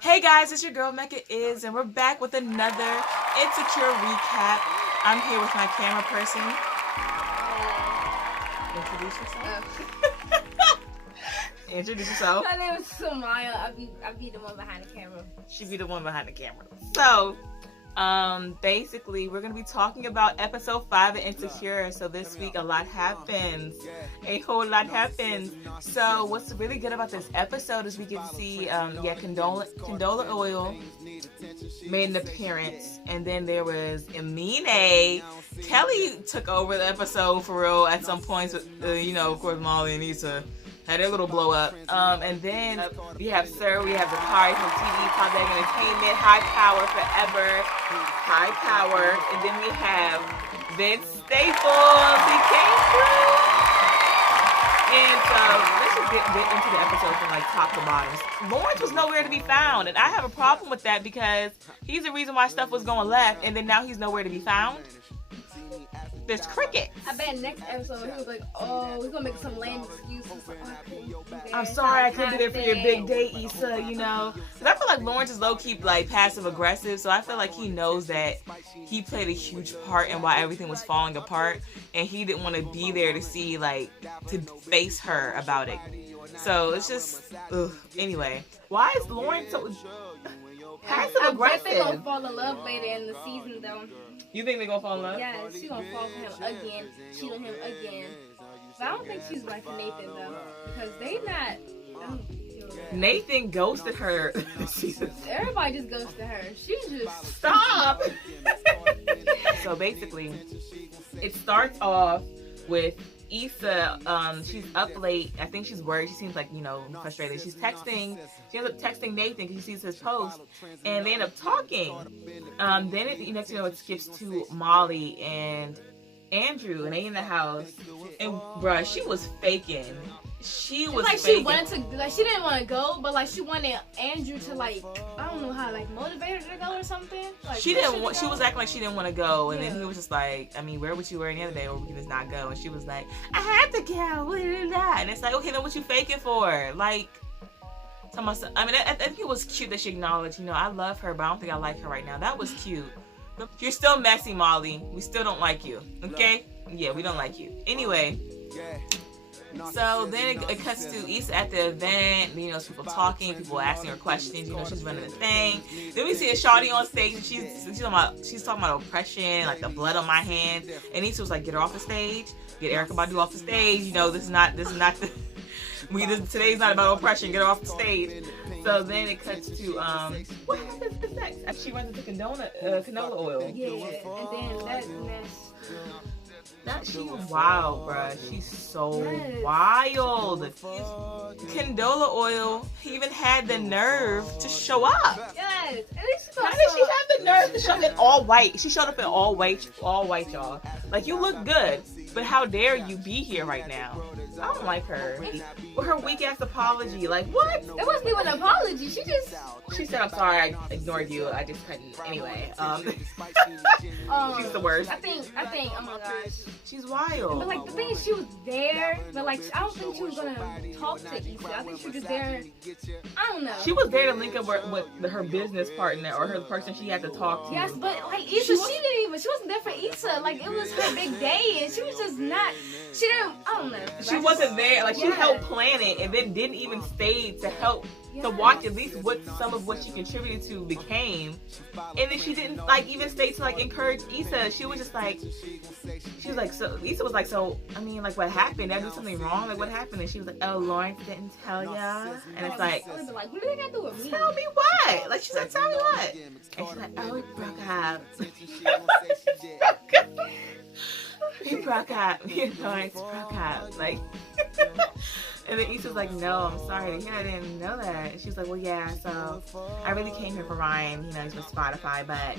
Hey guys, it's your girl Mecca Is, and we're back with another Insecure recap. I'm here with my camera person. Introduce yourself. Introduce yourself. My name is Samaya. I be the one behind the camera. She be the one behind the camera. So, basically, we're gonna be talking about episode 5 of Insecure. So this week, a lot happens. A whole lot happens. So what's really good about this episode is we get to see, Condola Oil made an appearance, and then there was Emine. Kelly took over the episode for real at some points. With, of course, Molly and Issa had their little blow up. And then we have Sir, we have Zakari from TV, Pop Bag Entertainment, High Power Forever, High Power. And then we have Vince Staples, he came through. And so let's just get into the episode from like top to bottom. Lawrence was nowhere to be found, and I have a problem with that because he's the reason why stuff was going left, and then now he's nowhere to be found. There's crickets. I bet next episode he was like, "Oh, we're gonna make some lame excuses." I'm sorry I couldn't be there for your big day, Issa. Because I feel like Lawrence is low key like passive aggressive, so I feel like he knows that he played a huge part in why everything was falling apart, and he didn't want to be there to see to face her about it. So it's just, anyway. Why is Lawrence so passive aggressive? I bet they're gonna fall in love later in the season, though. You think they're gonna fall in love? Yeah, she's gonna fall for him again, cheat on him again. But I don't think she's liking Nathan though, because they not. Nathan ghosted her. Everybody just ghosted her. She's just stop. So basically, it starts off with Issa. She's up late. I think she's worried. She seems like frustrated. She ends up texting Nathan because she sees his post, and they end up talking. Then it skips to Molly and Andrew, and they in the house. And bruh, she was faking. She was like faking. she wanted to, she didn't want to go, but she wanted Andrew to I don't know how, motivate her to go or something. She didn't want. She was acting like she didn't want to go, and then he was just like, I mean, where would you wear any other day, or we can just not go? And she was like, I had to go, and it's like, okay, then what you faking for? I think it was cute that she acknowledged, I love her, but I don't think I like her right now. That was cute. You're still messy, Molly. We still don't like you. Okay? Yeah, we don't like you. Anyway. So then it cuts to Issa at the event. People talking, people asking her questions. She's running the thing. Then we see a shawty on stage, and she's talking about oppression, like the blood on my hands. And Issa was like, "Get her off the stage. Get Erykah Badu off the stage. This is not the." Today's not about oppression. Get her off the stage. So then it cuts to what happens to next? She runs into canola oil. Yeah, and then that mess. She's wild, bruh. She's so wild. Condola Oil even had the nerve to show up. Yes. How did she have the nerve to show up in all white? She showed up in all white, y'all. You look good, but how dare you be here right now? I don't like her. With her weak ass apology, what? It wasn't even an apology. She said, "I'm sorry, I ignored you. I just couldn't." Anyway, she's the worst. I think. Oh my gosh. She's wild. But the thing is, she was there, but I don't think she was gonna talk to Issa. I think she was just there. I don't know. She was there to link up with her business partner or her person she had to talk to. Yes, but Issa, she wasn't there for Issa. It was her big day, and she was just not. She didn't. I don't know. She wasn't there. She helped plan it, and then didn't even stay to help to watch at least what some of what she contributed to became. And then she didn't even stay to encourage Issa. She was just so Issa was so I mean, what happened? Did I do something wrong? What happened? And she was like, "Oh, Lawrence didn't tell ya." And it's what do they got to do with me? Tell me what? She said, "Tell me what?" And she's like, "Oh, we broke up." He broke up. Lawrence broke up. And then Issa's like, "No, I'm sorry to hear. I didn't know that." And she's like, "Well, yeah, so I really came here for Ryan. He's with Spotify, but,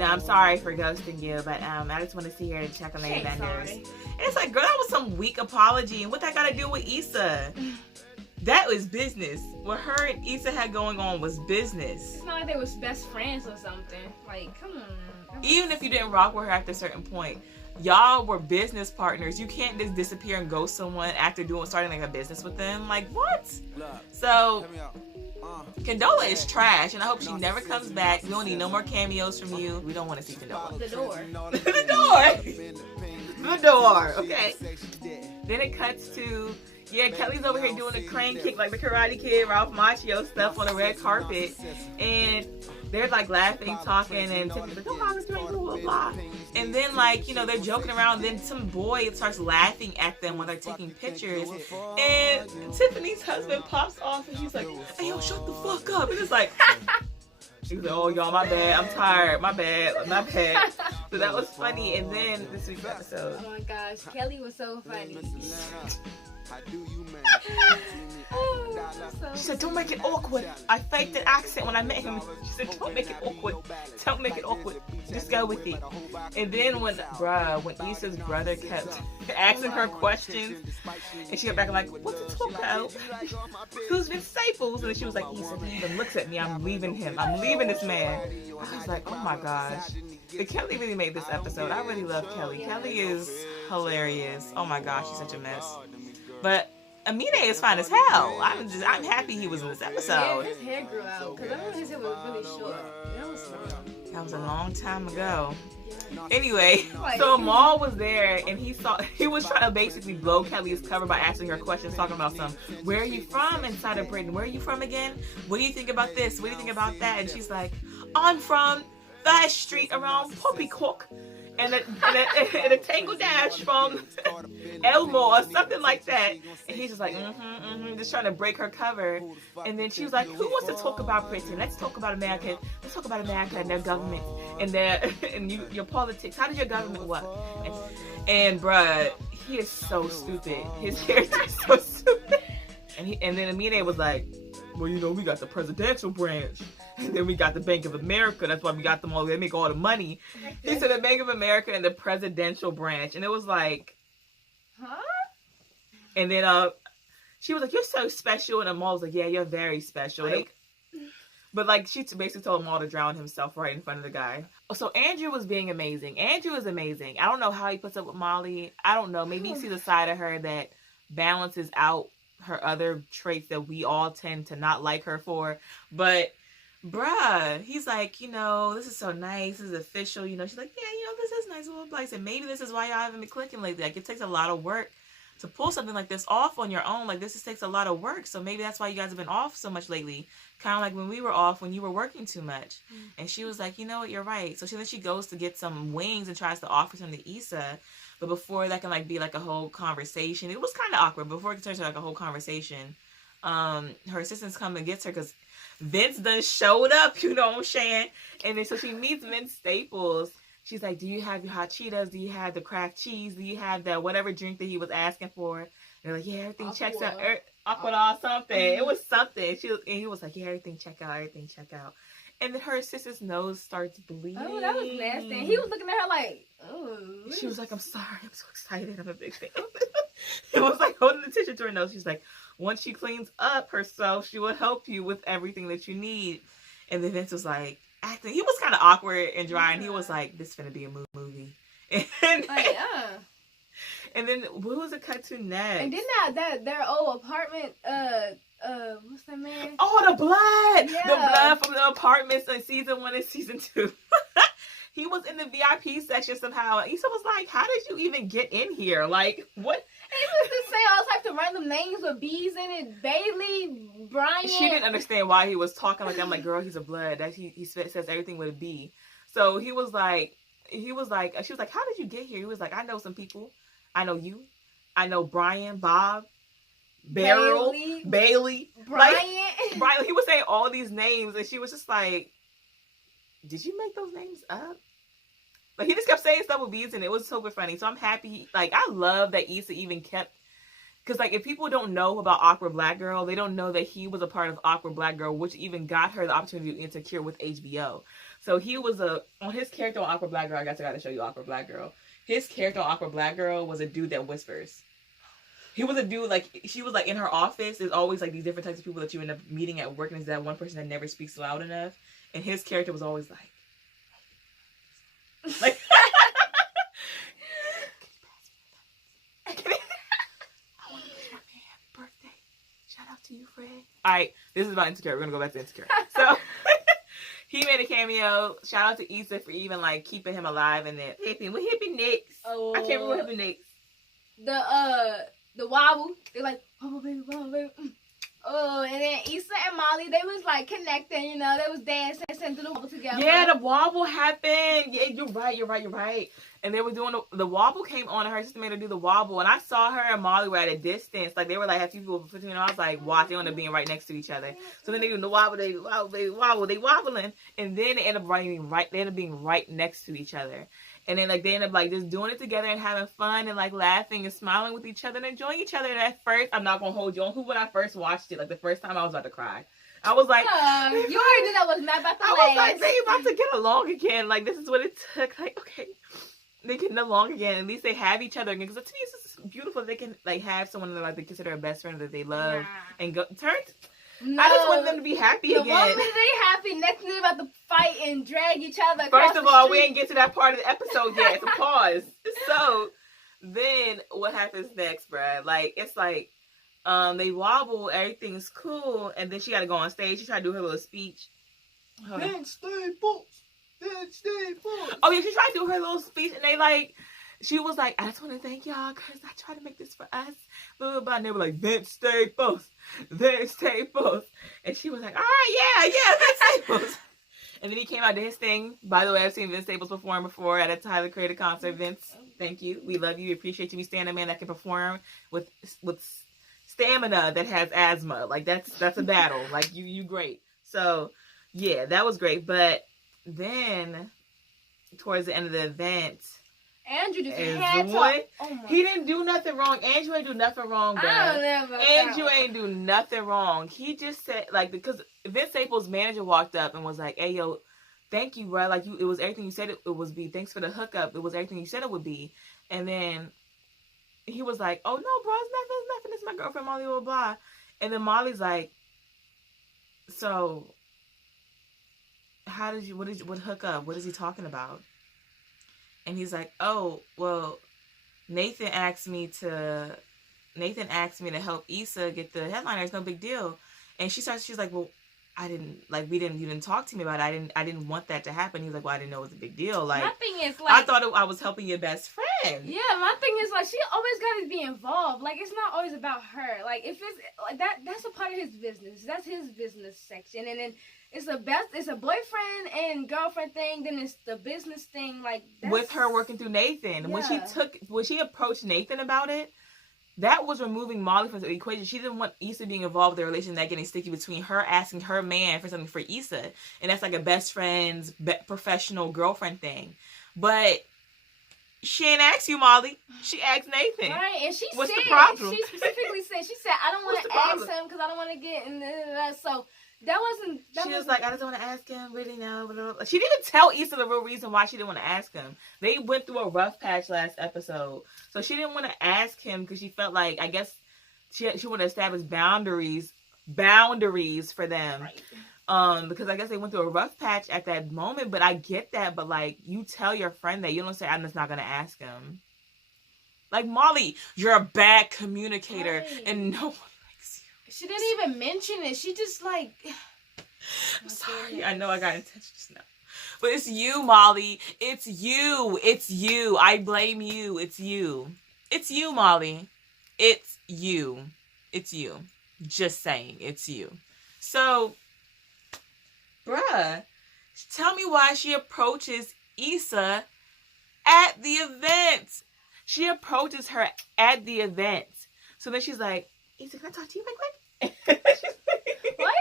I'm sorry for ghosting you, but I just want to see her and check on the vendors." And it's like, girl, that was some weak apology. And what that got to do with Issa? That was business. What her and Issa had going on was business. It's not like they was best friends or something. Come on now. Even if you didn't rock with her after a certain point, y'all were business partners. You can't just disappear and ghost someone after starting a business with them. What? So Condola is trash, and I hope she never comes back. We don't need no more cameos from you. We don't want to see Condola. The door. The door, okay. Then it cuts to, Kelly's over here doing a crane kick like the Karate Kid, Ralph Macchio stuff on the red carpet. And they're like laughing, talking, and Tiffany's like, oh, I was doing blah, blah, blah. And then they're joking around. Then some boy starts laughing at them when they're taking pictures. And Tiffany's husband pops off and he's like, hey, yo, shut the fuck up. And it's like, she was like, oh, y'all, my bad. I'm tired. My bad. So that was funny. And then this week's episode. Oh my gosh, Kelly was so funny. She said, don't make it awkward. I faked an accent when I met him. She said, don't make it awkward. Don't make it awkward. Just go with it. And then when Issa's brother kept asking her questions, and she got back like, what's it talk about? Who's Vince Staples? And then she was like, Issa, he even looks at me. I'm leaving him. I'm leaving this man. I was like, oh my gosh. Kelly really made this episode. I really love Kelly. Kelly is hilarious. Oh my gosh, she's such a mess. But Amine is fine as hell. I'm happy he was in this episode. Yeah, his hair grew out because I remember his hair was really short. That was a long time ago. Anyway, so Amal was there and he was trying to basically blow Kelly's cover by asking her questions, talking about where are you from inside of Britain? Where are you from again? What do you think about this? What do you think about that? And she's like, I'm from First Street around Poppycock. And a tango dash from Elmo or something like that. And he's just like, just trying to break her cover. And then she was like, who wants to talk about Britain? Let's talk about America. Let's talk about America and their government and your politics. How does your government work? And bruh, he is so stupid. His character is so stupid. And then Amine was like, well, we got the presidential branch. And then we got the Bank of America. That's why we got them all. They make all the money. He said the Bank of America and the presidential branch. And it was like, huh? And then she was like, you're so special. And Amal was like, yeah, you're very special. But she basically told Amal to drown himself right in front of the guy. So Andrew was being amazing. Andrew is amazing. I don't know how he puts up with Molly. I don't know. Maybe you see the side of her that balances out her other traits that we all tend to not like her for. But bruh, he's like, this is so nice. This is official. She's like, yeah, this is nice little place. And maybe this is why y'all haven't been clicking lately. Like, it takes a lot of work to pull something like this off on your own. Like, this just takes a lot of work. So maybe that's why you guys have been off so much lately. Kind of like when we were off, when you were working too much. And she was like, you know what, you're right. So then she goes to get some wings and tries to offer some to Issa. But before that can be like a whole conversation, it was kind of awkward. Before it turns into like a whole conversation, her assistants come and gets her because Vince done showed up, you know what I'm saying? And then so she meets Vince Staples. She's like, do you have your hot Cheetos? Do you have the craft cheese? Do you have that whatever drink that he was asking for? And they're like, yeah, everything checks out. Aqua or something. It was something. And he was like, yeah, everything check out. And then her assistant's nose starts bleeding. Oh, that was nasty. He was looking at her like, oh. She was like, I'm sorry. I'm so excited. I'm a big fan. It was like holding the tissue to her nose. She's like, once she cleans up herself, she will help you with everything that you need. And then Vince was like, acting. He was kind of awkward and dry. And he was like, this is finna be a movie. And then what was it cut to next? And then their old apartment, what's that man? Oh, the blood! Yeah. The blood from the apartments in season 1 and season 2. He was in the VIP section somehow. Issa was like, how did you even get in here? Like, what? He was just saying all types of random names with B's in it. Bailey, Brian. She didn't understand why he was talking like that. I'm like, girl, he's a blood. That he says everything with a B. So she was like, how did you get here? He was like, I know some people. I know you. I know Brian, Bob, Beryl, Bailey, Brian. Brian. He was saying all these names, and she was just like, did you make those names up? But he just kept saying stuff with B's, and it was super funny. So I'm happy. Like, I love that Issa even kept, because like if people don't know about Awkward Black Girl, they don't know that he was a part of Awkward Black Girl, which even got her the opportunity to Insecure with HBO. So he was on his character on Awkward Black Girl. I guess I got to show you Awkward Black Girl. His character on Awkward Black Girl was a dude that whispers. He was a dude, like, she was like in her office. There's always like these different types of people that you end up meeting at work, and there's that one person that never speaks loud enough. And his character was always like, I want to wish my man happy birthday. Shout out to you, Fred? All right, this is about Insecure. We're gonna go back to Insecure. So he made a cameo. Shout out to Issa for even like keeping him alive and then hippie. What hippie next? Oh, I can't remember what hippie next. The wobble. They're like, wobble baby, wobble baby. Oh, and then Issa and Molly, they was like connecting, you know, they was dancing and doing the wobble together. Yeah, the wobble happened. Yeah, you're right. And they were doing the wobble came on and her sister made her do the wobble. And I saw her and Molly were at a distance. Like they were like a few people between them. I was like, watch, they end up being right next to each other. So then they do the wobble, they wobbling. And then they end up being right next to each other. And then like they end up like just doing it together and having fun and like laughing and smiling with each other and enjoying each other. And at first, I'm not gonna hold you on who when I first watched it, like the first time I was about to cry. I was like, you already knew that was not about to last. I was like, they about to get along again. Like this is what it took. Like, okay, they getting along again. At least they have each other again. Because to me, it's just beautiful. They can like have someone that like they consider a best friend that they love and go turn. No, I just want them to be happy again. The moment they happy, next thing they're about to fight and drag each other. First of all, we ain't get to that part of the episode yet. So pause. So then what happens next, bruh? Like it's like they wobble, everything's cool, and then she got to go on stage. She tried to do her little speech. Then stay boss. Oh yeah, she tried to do her little speech, and they like. She was like, I just want to thank y'all because I tried to make this for us. Blah, blah, blah. And they were like, Vince Staples. Vince Staples. And she was like, all right, yeah, Vince Staples. And then he came out to his thing. By the way, I've seen Vince Staples perform before at a Tyler Creator concert. Vince, thank you. We love you. We appreciate you. We stand a man that can perform with stamina that has asthma. Like, that's a battle. Like, you great. So, yeah, that was great. But then, towards the end of the event... Andrew just had to. He didn't do nothing wrong. Andrew ain't do nothing wrong, bro. Andrew ain't do nothing wrong. He just said, like, because Vince Staples' manager walked up and was like, hey, yo, thank you, bro. Like, it was everything you said it was be. Thanks for the hookup. It was everything you said it would be. And then he was like, oh, no, bro, it's nothing. It's my girlfriend, Molly, blah, blah. And then Molly's like, so, what hookup? What is he talking about? And he's like, oh, well, Nathan asked me to help Issa get the headliner. It's no big deal. And she's like, well, you didn't talk to me about it. I didn't want that to happen. He's like, well, I didn't know it was a big deal. Like, my thing is, like, I thought I was helping your best friend. Yeah, my thing is, like, she always got to be involved. Like, it's not always about her. Like, if it's like that's a part of his business. That's his business section. And then it's a boyfriend and girlfriend thing. Then it's the business thing. Like, with her working through Nathan. Yeah. When she approached Nathan about it, that was removing Molly from the equation. She didn't want Issa being involved in the relationship, that getting sticky between her asking her man for something for Issa. And that's like a best friend's professional girlfriend thing. But she ain't asked you, Molly. She asked Nathan. Right, and what's the problem? She specifically said, I don't want to ask him because I don't want to get in that. So that wasn't... She was like, I just want to ask him, really, no. Blah, blah. She didn't even tell Issa the real reason why she didn't want to ask him. They went through a rough patch last episode. So she didn't want to ask him because she felt like, I guess, she wanted to establish boundaries for them. Right. Because I guess they went through a rough patch at that moment. But I get that. But, like, you tell your friend that. You don't say, I'm just not going to ask him. Like, Molly, you're a bad communicator. Right. And no one... She didn't even mention it. She just like... I'm sorry. I know I got intention just now. But it's you, Molly. It's you. It's you. I blame you. It's you. It's you, Molly. It's you. It's you. Just saying. It's you. So, bruh, tell me why she approaches Issa at the event. She approaches her at the event. So then she's like, Issa, can I talk to you right quick? What?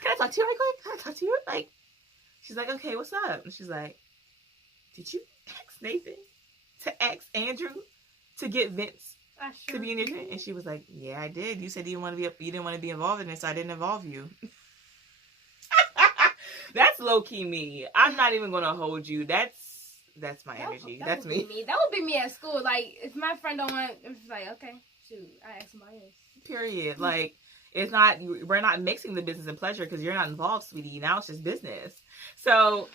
Can I talk to you right quick? Can I talk to you? Like, she's like, okay, what's up? And she's like, did you ask Nathan to ask Andrew to get Vince to be in your thing? And she was like, yeah, I did. You said you didn't want to be involved in it, so I didn't involve you. That's low key me. I'm not even gonna hold you. That's my energy. That's me. That would be me at school. Like, if my friend don't want, it's like, okay, shoot, I ask somebody else. Period. Like, it's not, we're not mixing the business and pleasure because you're not involved, sweetie. Now it's just business. So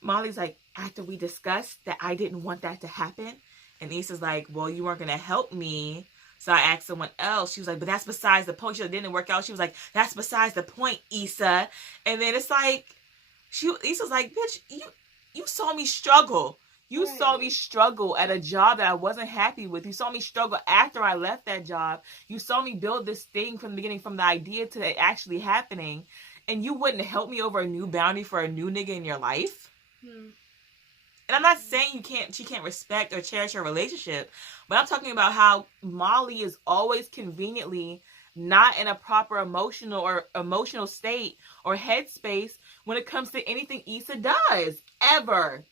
Molly's like, after we discussed that I didn't want that to happen, and Issa's like, well, you weren't going to help me, So I asked someone else. She was like, but that's besides the point. She like, didn't work out. She was like, that's besides the point, Issa. And then it's like, Issa's like, bitch, you saw me struggle. You saw me struggle at a job that I wasn't happy with. You saw me struggle after I left that job. You saw me build this thing from the beginning, from the idea to it actually happening. And you wouldn't help me over a new boundary for a new nigga in your life? And I'm not saying she can't respect or cherish her relationship, but I'm talking about how Molly is always conveniently not in a proper emotional state or headspace when it comes to anything Issa does. Ever.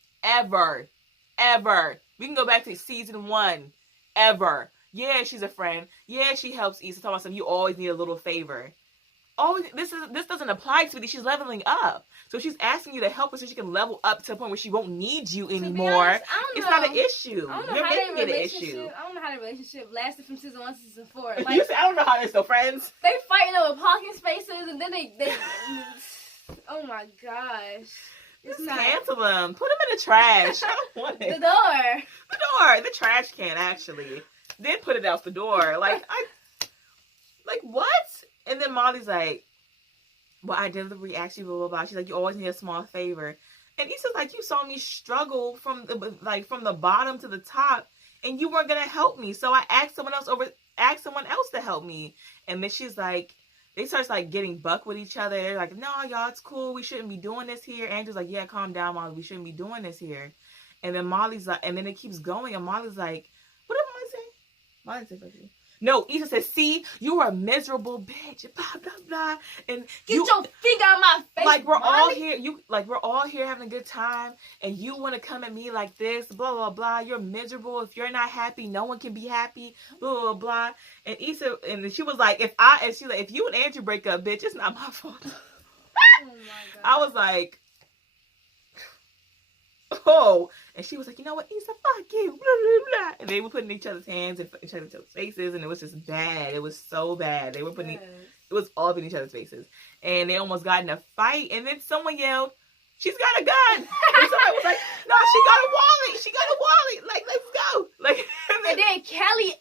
We can go back to season 1. Ever. Yeah, she's a friend. Yeah, she helps Issa. Talk about something. You always need a little favor. Always, this doesn't apply to me. She's leveling up. So she's asking you to help her so she can level up to the point where she won't need you anymore. Honest, it's not an issue. You're making it an issue. I don't know how the relationship lasted from season 1 to season 4. Like, you say, I don't know how they're still friends. They fighting over parking spaces, and then they oh my gosh. Just cancel them. Put them in the trash. I don't want it. The trash can, actually. Then put it out the door. Like what? And then Molly's like, well, I did react you, blah, blah, blah. She's like, you always need a small favor. And Issa's like, you saw me struggle from the bottom to the top, and you weren't going to help me. So I asked someone else to help me. And then she's like, they start like getting buck with each other. They're like, no, y'all, it's cool. We shouldn't be doing this here. Andrew's like, yeah, calm down, Molly. We shouldn't be doing this here. And then Molly's like, and then it keeps going. And Molly's like, what did Molly say? Molly said something. No, Issa says, see, you are a miserable bitch, blah, blah, blah. And get your finger out my face. Like, we're all here, we're all here having a good time, and you want to come at me like this, blah, blah, blah. You're miserable. If you're not happy, no one can be happy, blah, blah, blah. And Issa, and she was like, if you and Andrew break up, bitch, it's not my fault. Oh my God. I was like, oh, and she was like, you know what, Issa, fuck you, blah, blah, blah. And they were putting each other's hands in each other's faces, and it was just bad. It was so bad. They were putting, it was all up in each other's faces. And they almost got in a fight, and then someone yelled, she's got a gun. And somebody was like, no, she got a wallet. Like, let's go. Like, and then Kelly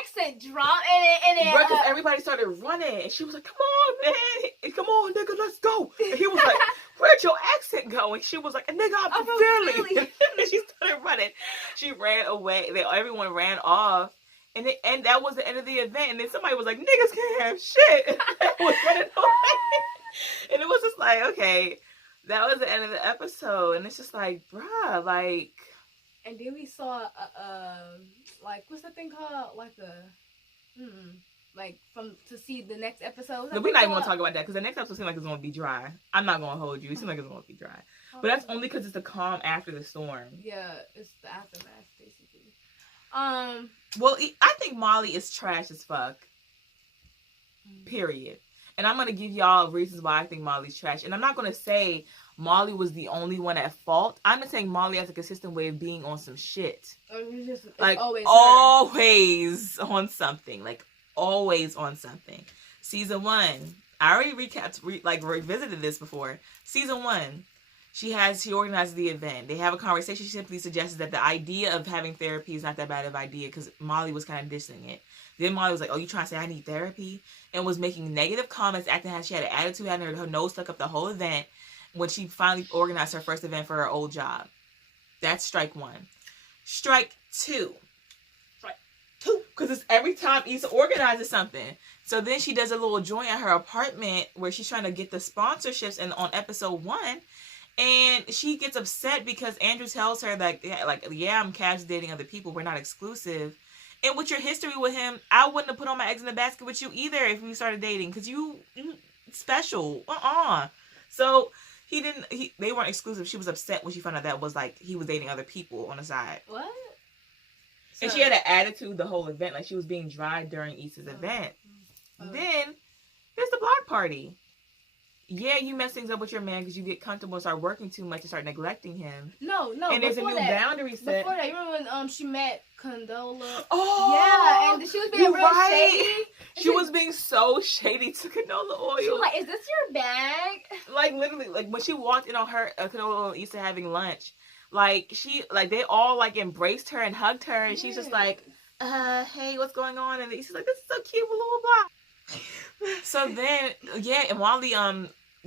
accent dropped, and then because everybody started running, and she was like, come on, man, come on, nigga, let's go. And he was like, where'd your accent go? And she was like, nigga, I'm from Philly. And she started running. She ran away. Everyone ran off, and that was the end of the event. And then somebody was like, niggas can't have shit. And was running away. And it was just like, okay, that was the end of the episode. And it's just like, bruh, like. And then we saw like, what's that thing called? Like to see the next episode. No, we're not even going to talk about that because the next episode seems like it's going to be dry. I'm not going to hold you. It seems like it's going to be dry. But that's only because it's the calm after the storm. Yeah, it's the aftermath, basically. Well, I think Molly is trash as fuck. Period. And I'm going to give y'all reasons why I think Molly's trash. And I'm not going to say Molly was the only one at fault. I'm just saying Molly has a consistent way of being on some shit. It's like, always on something. Like, always on something. Season 1. I already revisited this before. Season 1. She organizes the event. They have a conversation. She simply suggests that the idea of having therapy is not that bad of an idea because Molly was kind of dissing it. Then Molly was like, oh, you trying to say I need therapy? And was making negative comments, acting as she had an attitude, having her nose stuck up the whole event when she finally organized her first event for her old job. That's strike 1. Strike 2. Because it's every time Issa organizes something. So then she does a little joint at her apartment where she's trying to get the sponsorships on episode 1. And she gets upset because Andrew tells her that, yeah, I'm casually dating other people. We're not exclusive. And with your history with him, I wouldn't have put all my eggs in the basket with you either if we started dating. Because you special. So they weren't exclusive. She was upset when she found out that was like he was dating other people on the side. What? And she had an attitude the whole event. Like she was being dry during Issa's event. Then there's the block party. Yeah, you mess things up with your man because you get comfortable and start working too much and start neglecting him. No. And there's a new boundary set. Before that, you remember when she met Condola? Oh, yeah, and she was being real shady. She was being so shady to canola oil. She was like, "Is this your bag?" Like literally, like when she walked in on her canola oil and Issa having lunch, like they all like embraced her and hugged her, and she's just like, hey, what's going on? And he's like, this is so cute, blah, blah, blah. So then, yeah, and Molly,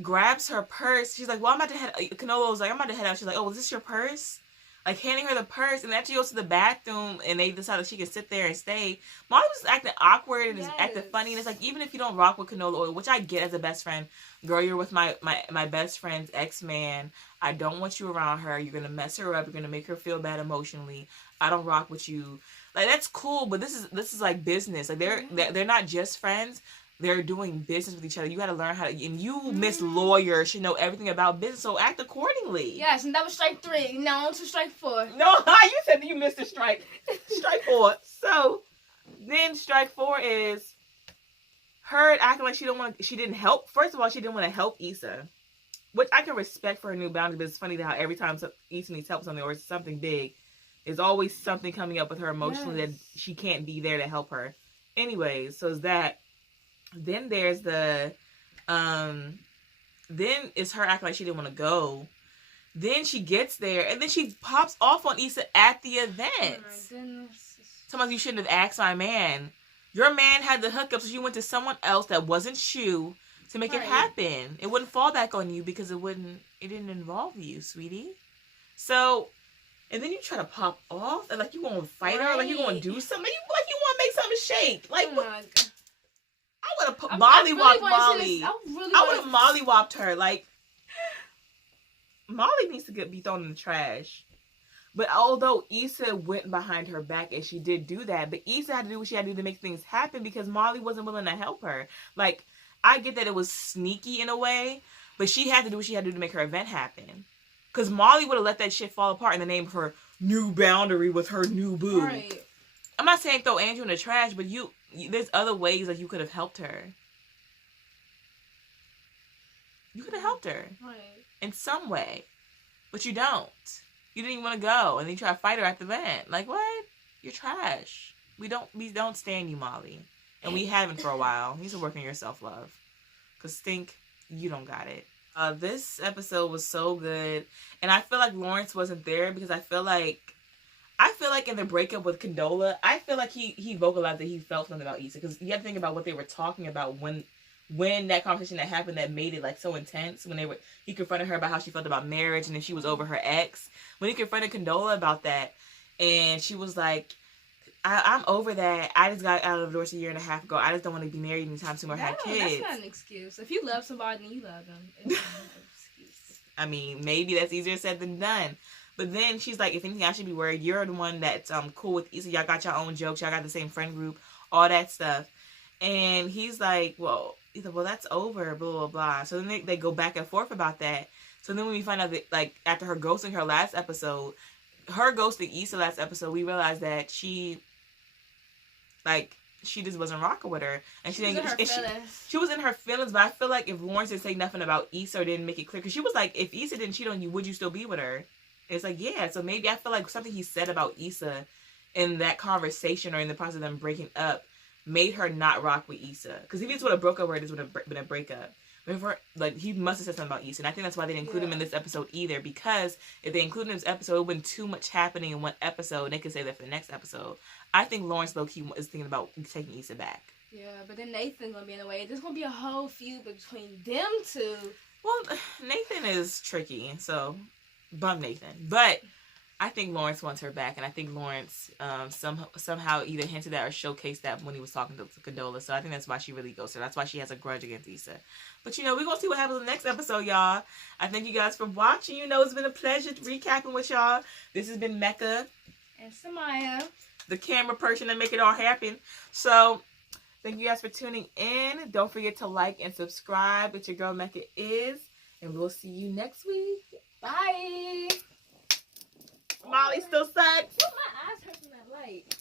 grabs her purse. She's like, well, I'm about to head, Canola was like, I'm about to head out. She's like, oh, is this your purse? Like, handing her the purse, and then she goes to the bathroom, and they decide that she can sit there and stay. Molly was just acting awkward and just acting funny, and it's like, even if you don't rock with canola oil, which I get as a best friend, girl, you're with my best friend's ex-man, I don't want you around her, you're gonna mess her up, you're gonna make her feel bad emotionally, I don't rock with you. Like, that's cool, but this is like business. Like, they're not just friends, they're doing business with each other. You got to learn how to, and you, Miss Lawyer, should know everything about business, so act accordingly. Yes, and that was strike 3. Now on to strike 4. No, you said you missed a strike. Strike 4. So, then strike 4 is her acting like she didn't help. First of all, she didn't want to help Issa, which I can respect for her new boundary, but it's funny how every time Issa needs help with something or something big, there's always something coming up with her emotionally that she can't be there to help her. Anyways, so is that. Then there's the, then it's her acting like she didn't want to go. Then she gets there, and then she pops off on Issa at the event. Oh my goodness. Sometimes you shouldn't have asked my man. Your man had the hookup, so you went to someone else that wasn't Shu to make it happen. It wouldn't fall back on you because it didn't involve you, sweetie. So, and then you try to pop off, and like you want to fight her, like you want to do something, like you want to make something shake. Like, what? I would have mollywopped Molly. I would have mollywopped her. Like, Molly needs to be thrown in the trash. But although Issa went behind her back and she did do that, but Issa had to do what she had to do to make things happen because Molly wasn't willing to help her. Like, I get that it was sneaky in a way, but she had to do what she had to do to make her event happen. Because Molly would have let that shit fall apart in the name of her new boundary with her new boo. Right. I'm not saying throw Andrew in the trash, but there's other ways that you could have helped her. You could have helped her in some way, but you don't. You didn't even want to go, and then you try to fight her at the event. Like, what? You're trash. We don't stand you, Molly, and we haven't for a while. You need to work on your self-love, cause Stink, you don't got it. This episode was so good, and I feel like Lawrence wasn't there because I feel like in the breakup with Condola, I feel like he vocalized that he felt something about Issa. Because you have to think about what they were talking about when that conversation that happened that made it like so intense. When he confronted her about how she felt about marriage and if she was over her ex. When he confronted Condola about that, and she was like, I'm over that. I just got out of the divorce a year and a half ago. I just don't want to be married anytime soon or have kids. That's not an excuse. If you love somebody, then you love them. It's not an excuse. I mean, maybe that's easier said than done. But then she's like, if anything, I should be worried. You're the one that's cool with Issa. Y'all got your own jokes. Y'all got the same friend group. All that stuff. And he's like, well, that's over, blah, blah, blah. So then they go back and forth about that. So then when we find out that, like, after her ghosting her last episode, her ghosting Issa last episode, we realized that she just wasn't rocking with her. And she was in her feelings, but I feel like if Lawrence didn't say nothing about Issa or didn't make it clear, because she was like, if Issa didn't cheat on you, would you still be with her? It's like, yeah. So maybe I feel like something he said about Issa in that conversation or in the process of them breaking up made her not rock with Issa. Because if he would have broke up with her, this would have been a breakup. But he must have said something about Issa. And I think that's why they didn't include him in this episode either. Because if they included him in this episode, it would have been too much happening in one episode. And they could say that for the next episode. I think Lawrence low-key is thinking about taking Issa back. Yeah, but then Nathan's going to be in the way. There's going to be a whole feud between them two. Well, Nathan is tricky, so bum Nathan. But I think Lawrence wants her back, and I think Lawrence somehow either hinted that or showcased that when he was talking to Condola. So I think that's why she really goes to her. That's why she has a grudge against Issa. But, we're going to see what happens in the next episode, y'all. I thank you guys for watching. It's been a pleasure recapping with y'all. This has been Mecca. And Samaya. The camera person that make it all happen. So, thank you guys for tuning in. Don't forget to like and subscribe. It's your girl Mecca is. And we'll see you next week. Bye. Molly still sucks. My eyes hurt from that light.